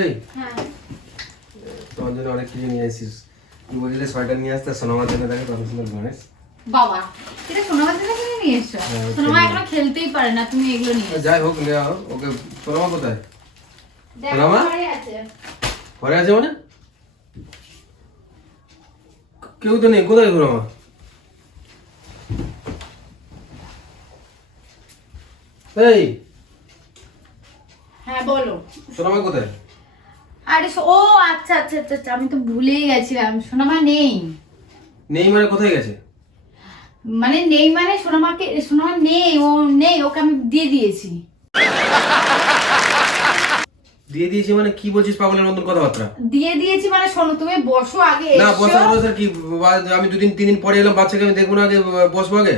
এই তোমার জন্য অনেক কিছু নিয়ে এসেছিস। তুই বলছিলি সোয়েটার নিয়ে আসতে, সোনামার জন্য দেখে কত সুন্দর গণেশ। বাবা এটা সোনামার জন্য কিনে নিয়ে এসছো? সোনামা এখনো খেলতেই পারে না, তুমি এগুলো নিয়ে এসো। যাই হোক নিয়ে আও। ওকে সোনামা কোথায়? দেখো সোনামা ঘরে আছে। ঘরে আছে মানে? কেউ তো নেই, কোথায় সোনামা? এই হ্যাঁ বলো। সোনামা কোথায়? আরে ও আচ্ছা আচ্ছা আচ্ছা আচ্ছা, আমি তো ভুলেই গেছিলাম, সোনামা নেই। নেই মানে কোথায় গেছে? মানে নেই মানে সোনামা নেই, ও নেই, ওকে আমি দিয়ে দিয়েছি। দিয়ে দিয়েছি মানে কি বলছিস পাগলের মতন কথাবার্তা? দিয়ে দিয়েছি মানে শোনো, তুমি বসো আগে। না এসো। বসার কি, আমি 2 দিন 3 দিন পরে এলাম, বাচ্চাকে আমি দেখবো না, আগে বসবো আগে।